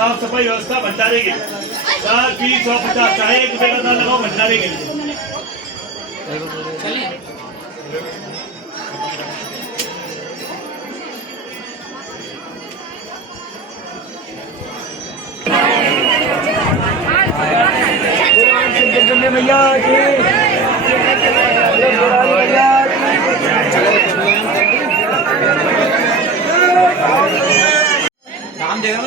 साफ सफाई व्यवस्था भंडारे के 150 चाहे 1 रुपये का दान लगाओ भंडारे के लिए। भैया नाम देगा